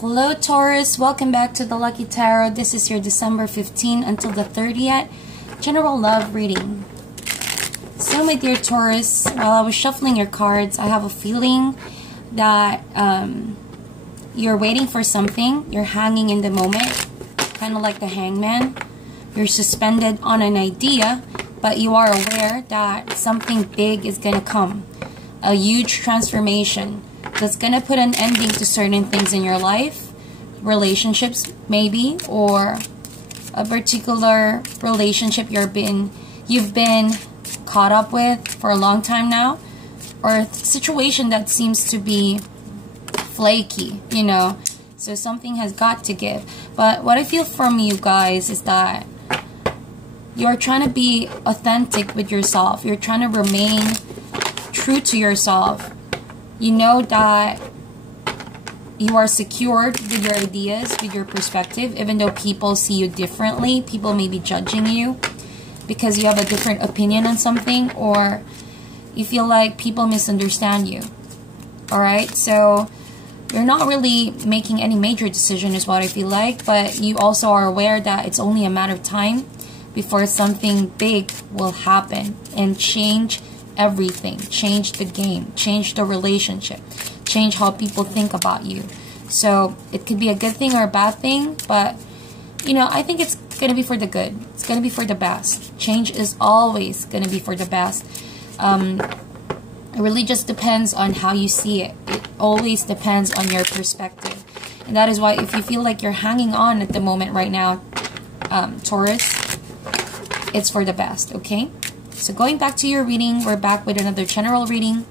Hello Taurus, welcome back to the Lucky Tarot. This is your December 15 until the 30th general love reading. So my dear Taurus, while I was shuffling your cards, I have a feeling that you're waiting for something. You're hanging in the moment, kind of like the hangman. You're suspended on an idea, but you are aware that something big is going to come. A huge transformation that's going to put an ending to certain things in your life, relationships maybe, or a particular relationship you've been caught up with for a long time now, or a situation that seems to be flaky, you know. So something has got to give. But what I feel from you guys is that you're trying to be authentic with yourself. You're trying to remain true to yourself. You know that you are secured with your ideas, with your perspective, even though people see you differently. People may be judging you because you have a different opinion on something, or you feel like people misunderstand you. Alright, so you're not really making any major decision is what I feel like, but you also are aware that it's only a matter of time before something big will happen and change everything, change the game, change the relationship, change how people think about you. So it could be a good thing or a bad thing, but you know, I think it's going to be for the good. It's going to be for the best. Change is always going to be for the best. It really just depends on how you see it. It always depends on your perspective. And that is why if you feel like you're hanging on at the moment right now, Taurus, it's for the best, okay? So going back to your reading, we're back with another general reading.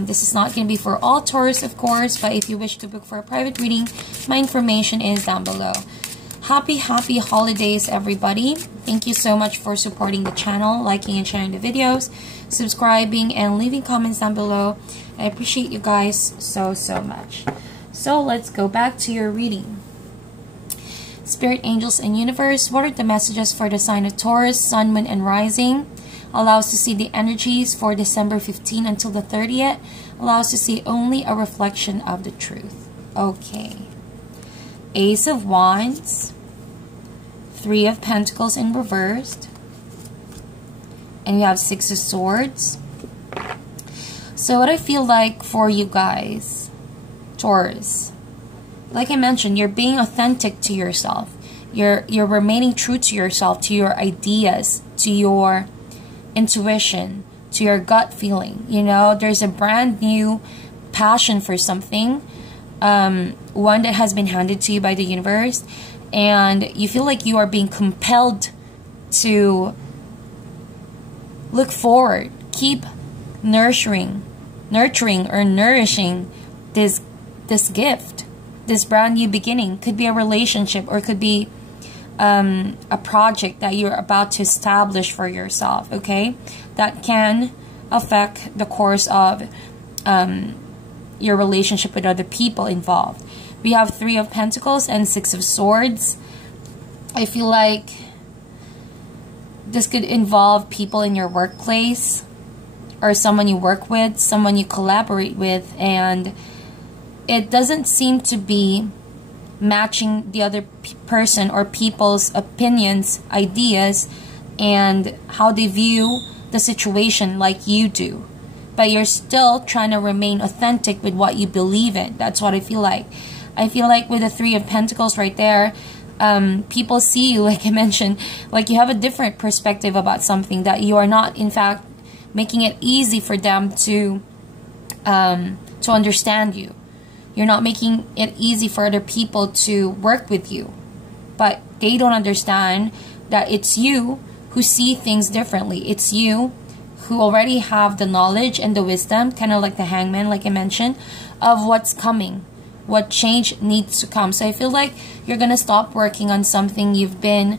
This is not going to be for all Taurus, of course, but if you wish to book for a private reading, my information is down below. Happy holidays, everybody. Thank you so much for supporting the channel, liking and sharing the videos, subscribing, and leaving comments down below. I appreciate you guys so much. So let's go back to your reading. Spirit, angels, and universe, what are the messages for the sign of Taurus, sun, moon, and rising? Allow us to see the energies for December 15 until the 30th. Allow us to see only a reflection of the truth. Okay. Ace of Wands. 3 of Pentacles in reversed. And you have 6 of Swords. So what I feel like for you guys, Taurus, like I mentioned, you're being authentic to yourself. You're remaining true to yourself, to your ideas, to your intuition, to your gut feeling. You know, there's a brand new passion for something, one that has been handed to you by the universe, and you feel like you are being compelled to look forward, keep nurturing or nourishing this gift, this brand new beginning. Could be a relationship, or could be a project that you're about to establish for yourself, okay? That can affect the course of your relationship with other people involved. We have 3 of Pentacles and 6 of Swords. I feel like this could involve people in your workplace, or someone you work with, someone you collaborate with, and it doesn't seem to be matching the other person or people's opinions, ideas, and how they view the situation like you do. But you're still trying to remain authentic with what you believe in. That's what I feel like. I feel like with the 3 of Pentacles right there, people see you, like I mentioned, like you have a different perspective about something, that you are not, in fact, making it easy for them to understand you. You're not making it easy for other people to work with you. But they don't understand that it's you who see things differently. It's you who already have the knowledge and the wisdom, kind of like the hangman, like I mentioned, of what's coming, what change needs to come. So I feel like you're going to stop working on something you've been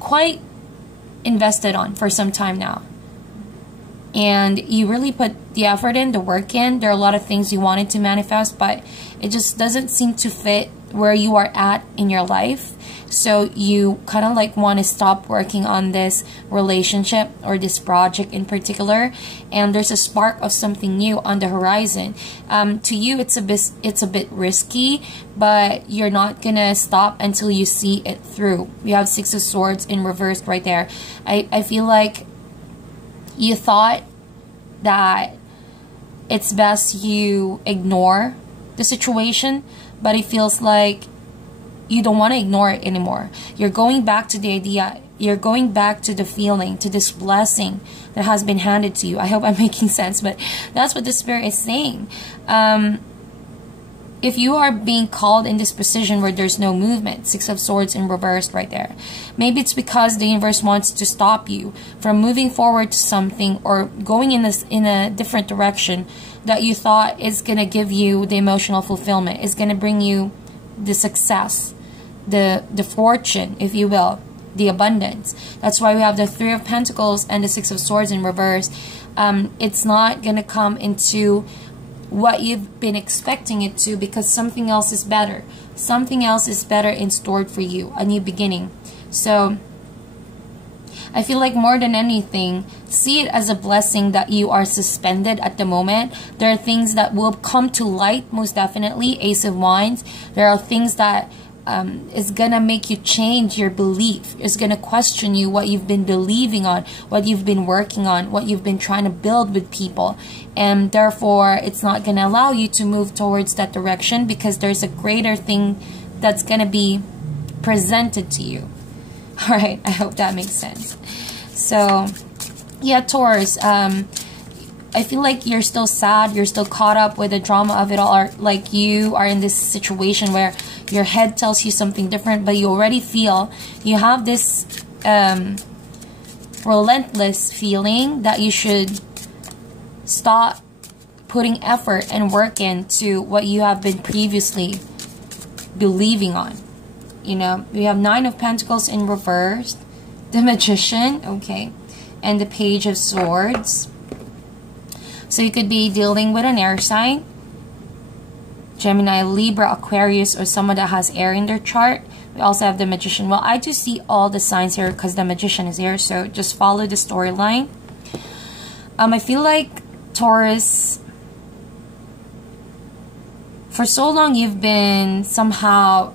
quite invested on for some time now. And you really put the effort in, the work in. There are a lot of things you wanted to manifest, but it just doesn't seem to fit where you are at in your life. So you kind of like want to stop working on this relationship or this project in particular, and there's a spark of something new on the horizon. To you, it's a bit risky, but you're not gonna stop until you see it through. We have Six of Swords in reverse right there. I feel like you thought that it's best you ignore the situation, but it feels like you don't want to ignore it anymore. You're going back to the idea, you're going back to the feeling, to this blessing that has been handed to you. I hope I'm making sense, but that's what the Spirit is saying. If you are being called in this position where there's no movement, Six of Swords in reverse right there, maybe it's because the universe wants to stop you from moving forward to something or going in a different direction that you thought is going to give you the emotional fulfillment, is going to bring you the success, the fortune, if you will, the abundance. That's why we have the Three of Pentacles and the Six of Swords in reverse. It's not going to come into what you've been expecting it to, because something else is better. Something else is better in store for you, a new beginning. So I feel like more than anything, see it as a blessing that you are suspended at the moment. There are things that will come to light, most definitely. Ace of Wands. There are things that is gonna make you change your belief. It's gonna question you, what you've been believing on, what you've been working on, what you've been trying to build with people, and therefore it's not gonna allow you to move towards that direction, because there's a greater thing that's gonna be presented to you. All right, I hope that makes sense. So yeah, Taurus, I feel like you're still sad, you're still caught up with the drama of it all, or like you are in this situation where your head tells you something different, but you already feel, you have this relentless feeling that you should stop putting effort and work into what you have been previously believing on. You know, we have Nine of Pentacles in reverse, the Magician, okay, and the Page of Swords. So you could be dealing with an air sign, Gemini, Libra, Aquarius, or someone that has air in their chart. We also have the Magician. Well, I do see all the signs here because the Magician is here, so just follow the storyline. I feel like, Taurus, for so long you've been somehow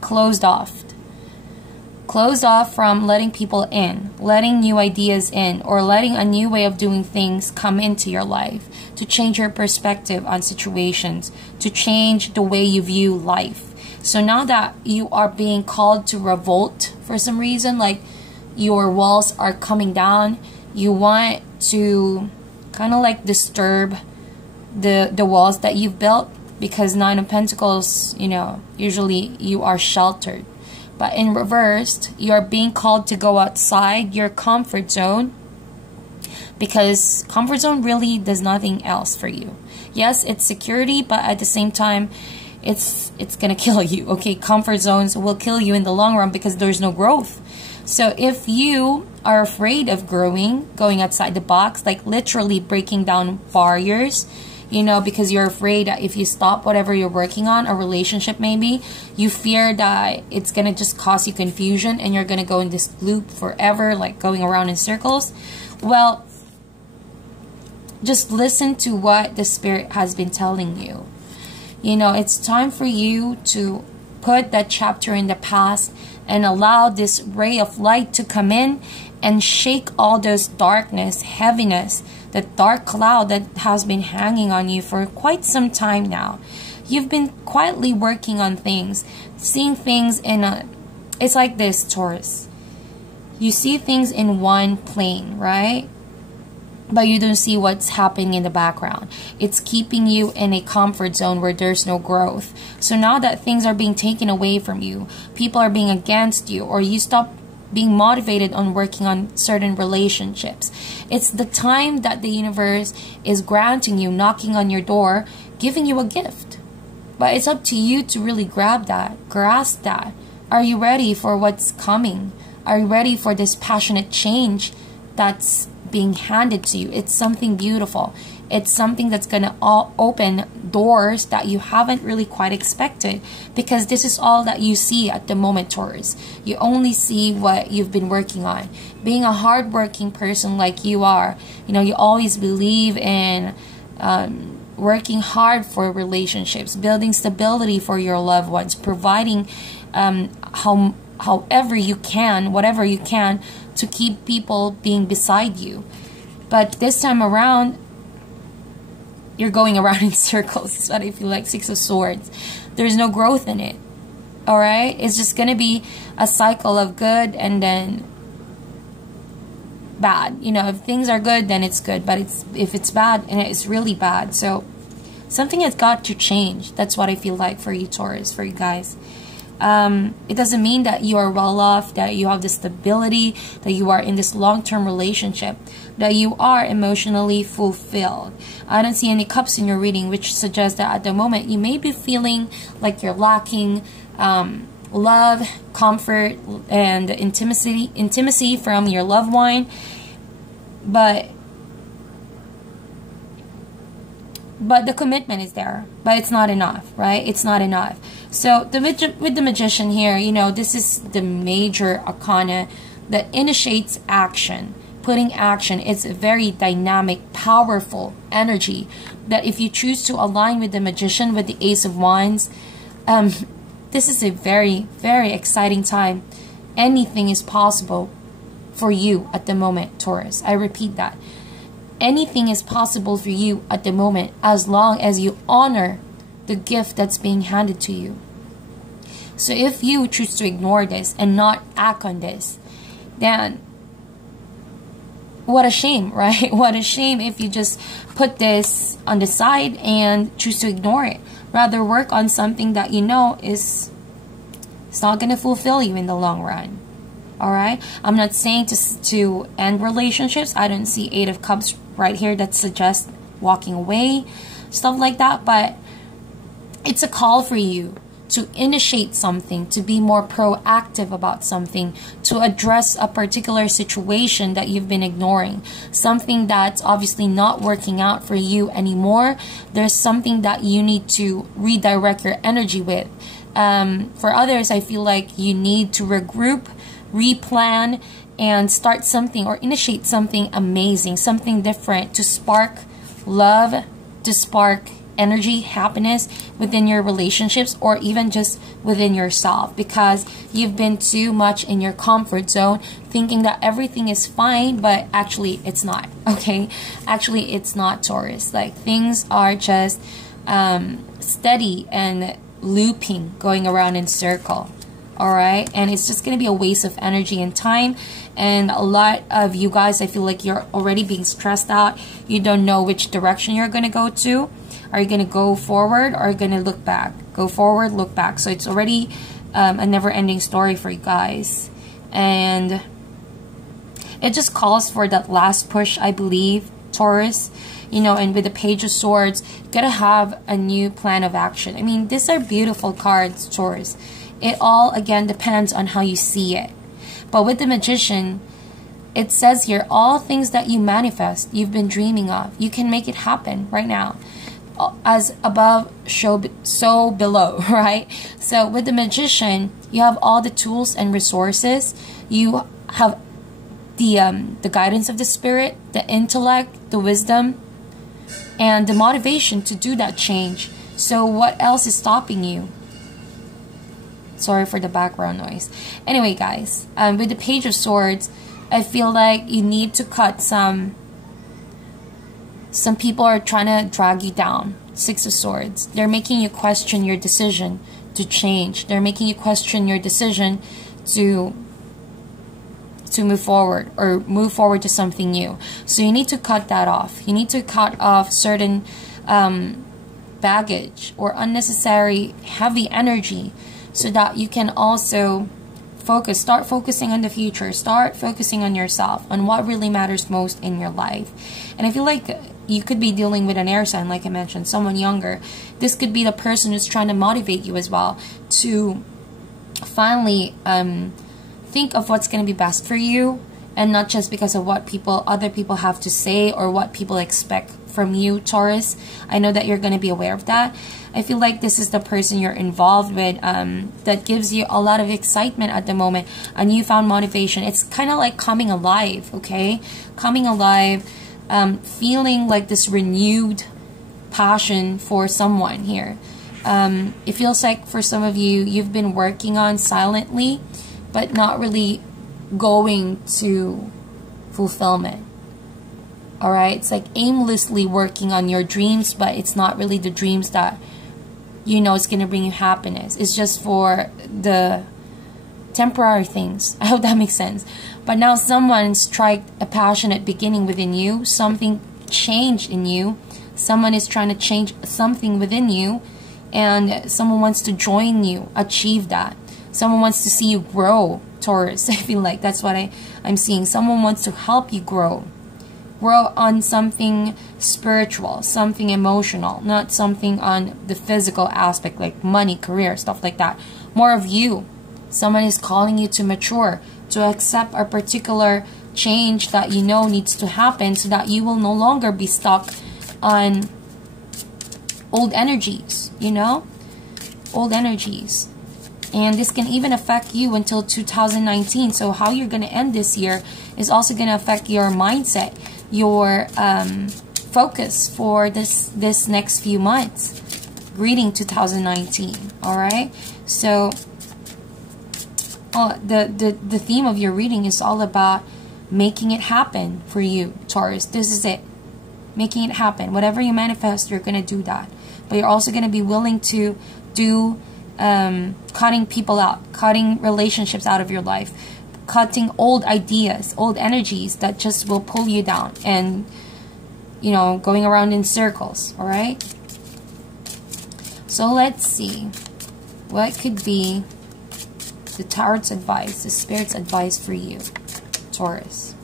closed off from letting people in, letting new ideas in, or letting a new way of doing things come into your life to change your perspective on situations, to change the way you view life. So now that you are being called to revolt for some reason, like your walls are coming down, you want to kind of like disturb the walls that you've built, because Nine of Pentacles, you know, usually you are sheltered. But in reverse, you are being called to go outside your comfort zone, because comfort zone really does nothing else for you. Yes, it's security, but at the same time, it's gonna kill you. Okay, comfort zones will kill you in the long run because there's no growth. So if you are afraid of growing, going outside the box, like literally breaking down barriers, you know, because you're afraid that if you stop whatever you're working on, a relationship maybe, you fear that it's going to just cause you confusion and you're going to go in this loop forever, like going around in circles. Well, just listen to what the Spirit has been telling you. You know, it's time for you to put that chapter in the past and allow this ray of light to come in and shake all those darkness, heaviness, that dark cloud that has been hanging on you for quite some time now. You've been quietly working on things, seeing things in a... It's like this, Taurus. You see things in one plane, right? But you don't see what's happening in the background. It's keeping you in a comfort zone where there's no growth. So now that things are being taken away from you, people are being against you, or you stop being motivated on working on certain relationships, it's the time that the universe is granting you, knocking on your door, giving you a gift. But it's up to you to really grab that, grasp that. Are you ready for what's coming? Are you ready for this passionate change that's being handed to you? It's something beautiful. It's something that's going to open doors that you haven't really quite expected, because this is all that you see at the moment, Taurus. You only see what you've been working on. Being a hardworking person like you are, you know, you always believe in working hard for relationships, building stability for your loved ones, providing however you can, whatever you can, to keep people being beside you. But this time around, you're going around in circles. That's what I feel like. Six of Swords. There's no growth in it. Alright? It's just going to be a cycle of good and then bad. You know, if things are good, then it's good. But if it's bad, and it's really bad. So, something has got to change. That's what I feel like for you, Taurus, for you guys. It doesn't mean that you are well off, that you have the stability, that you are in this long-term relationship, that you are emotionally fulfilled. I don't see any cups in your reading, which suggests that at the moment you may be feeling like you're lacking love, comfort, and intimacy from your loved one. But the commitment is there, but it's not enough, right? It's not enough. So with the Magician here, you know, this is the major arcana that initiates action, putting action. It's a very dynamic, powerful energy that if you choose to align with the Magician, with the Ace of Wands, this is a very, very exciting time. Anything is possible for you at the moment, Taurus. I repeat that. Anything is possible for you at the moment as long as you honor the gift that's being handed to you. So if you choose to ignore this and not act on this, then what a shame, right? What a shame if you just put this on the side and choose to ignore it. Rather work on something that you know it's not going to fulfill you in the long run. Alright? I'm not saying to end relationships. I don't see Eight of Cups right here that suggests walking away, stuff like that. But it's a call for you to initiate something, to be more proactive about something, to address a particular situation that you've been ignoring, something that's obviously not working out for you anymore. There's something that you need to redirect your energy with. For others, I feel like you need to regroup, replan, and start something or initiate something amazing, something different to spark love, to spark energy, happiness within your relationships, or even just within yourself, because you've been too much in your comfort zone thinking that everything is fine, but actually it's not. Okay, actually it's not, Taurus. Like, things are just steady and looping, going around in circle. Alright, and it's just going to be a waste of energy and time. And a lot of you guys, I feel like you're already being stressed out. You don't know which direction you're going to go to. Are you going to go forward, or are you going to look back? Go forward, look back. So it's already a never-ending story for you guys. And it just calls for that last push, I believe, Taurus. You know, and with the Page of Swords, you gotta have a new plan of action. I mean, these are beautiful cards, Taurus. It all, again, depends on how you see it. But with the Magician, it says here, all things that you manifest, you've been dreaming of, you can make it happen right now. As above, so below, right? So with the Magician, you have all the tools and resources. You have the guidance of the Spirit, the intellect, the wisdom, and the motivation to do that change. So what else is stopping you? Sorry for the background noise. Anyway, guys, with the Page of Swords, I feel like you need to cut some people are trying to drag you down. Six of Swords. They're making you question your decision to change. They're making you question your decision to move forward, or move forward to something new. So you need to cut that off. You need to cut off certain baggage or unnecessary heavy energy, so that you can also start focusing on the future, start focusing on yourself, on what really matters most in your life. And I feel like you could be dealing with an air sign, like I mentioned, someone younger. This could be the person who's trying to motivate you as well to finally think of what's going to be best for you, and not just because of what other people have to say or what people expect from you, Taurus. I know that you're going to be aware of that. I feel like this is the person you're involved with that gives you a lot of excitement at the moment, a newfound motivation. It's kind of like coming alive, okay? Coming alive, feeling like this renewed passion for someone here. It feels like for some of you, you've been working on silently, but not really going to fulfillment. Alright, it's like aimlessly working on your dreams, but it's not really the dreams that you know it's going to bring you happiness. It's just for the temporary things. I hope that makes sense. But now someone struck a passionate beginning within you. Something changed in you. Someone is trying to change something within you, and someone wants to join you, achieve that. Someone wants to see you grow, Taurus. I feel like that's what I'm seeing. Someone wants to help you grow. Grow on something spiritual, something emotional, not something on the physical aspect like money, career, stuff like that. More of you. Someone is calling you to mature, to accept a particular change that you know needs to happen so that you will no longer be stuck on old energies, you know? Old energies. And this can even affect you until 2019. So how you're going to end this year is also going to affect your mindset, your focus for this next few months. Greeting 2019. All right. So the theme of your reading is all about making it happen for you, Taurus. This is it. Making it happen. Whatever you manifest, you're going to do that. But you're also going to be willing to do cutting people out, cutting relationships out of your life, cutting old ideas, old energies that just will pull you down and, you know, going around in circles. All right. So let's see what could be the Tarot's advice, the Spirit's advice for you, Taurus.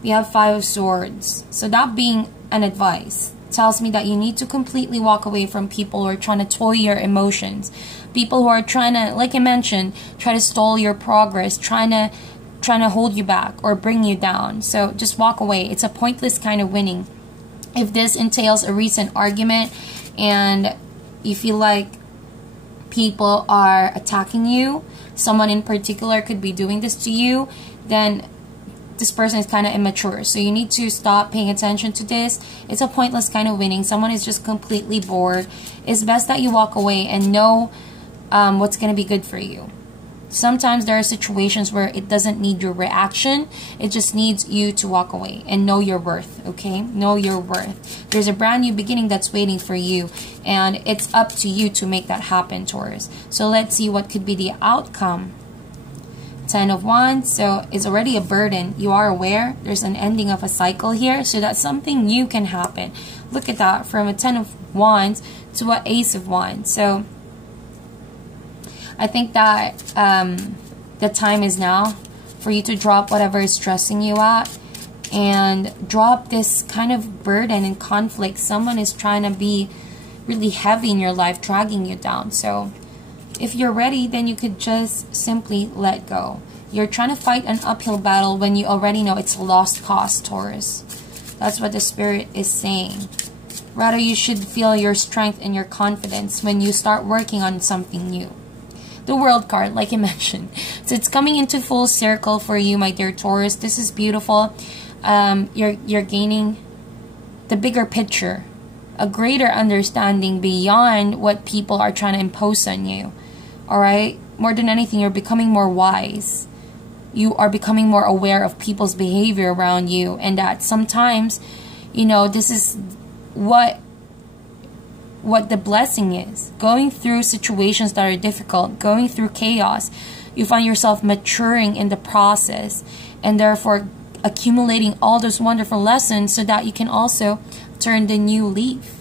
We have Five of Swords. So that being an advice tells me that you need to completely walk away from people who are trying to toy your emotions. People who are trying to, like I mentioned, try to stall your progress, trying to hold you back or bring you down. So just walk away. It's a pointless kind of winning. If this entails a recent argument and you feel like people are attacking you, someone in particular could be doing this to you, then this person is kind of immature. So you need to stop paying attention to this. It's a pointless kind of winning. Someone is just completely bored. It's best that you walk away and know what's going to be good for you. Sometimes there are situations where it doesn't need your reaction. It just needs you to walk away and know your worth, okay? Know your worth. There's a brand new beginning that's waiting for you, and it's up to you to make that happen, Taurus. So let's see what could be the outcome. 10 of Wands, so it's already a burden. You are aware there's an ending of a cycle here, so that something new can happen. Look at that, from a 10 of Wands to an Ace of Wands. So I think that the time is now for you to drop whatever is stressing you out and drop this kind of burden and conflict. Someone is trying to be really heavy in your life, dragging you down. So if you're ready, then you could just simply let go. You're trying to fight an uphill battle when you already know it's a lost cause, Taurus. That's what the Spirit is saying. Rather, you should feel your strength and your confidence when you start working on something new. The World card, like I mentioned. So it's coming into full circle for you, my dear Taurus. This is beautiful. You're gaining the bigger picture, a greater understanding beyond what people are trying to impose on you. Alright? More than anything, you're becoming more wise. You are becoming more aware of people's behavior around you, and that sometimes, you know, this is what the blessing is. Going through situations that are difficult, going through chaos, you find yourself maturing in the process, and therefore accumulating all those wonderful lessons so that you can also turn the new leaf.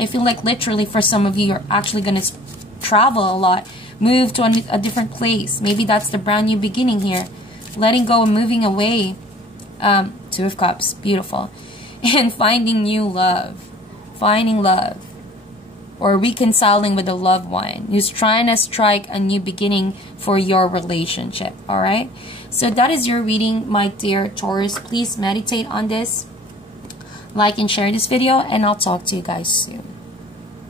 I feel like literally for some of you, you're actually going to travel a lot, move to a different place. Maybe that's the brand new beginning here. Letting go and moving away. Two of Cups, beautiful. And finding new love. Finding love. or reconciling with a loved one who's trying to strike a new beginning for your relationship. All right, so that is your reading, my dear Taurus. Please meditate on this, like and share this video, and I'll talk to you guys soon.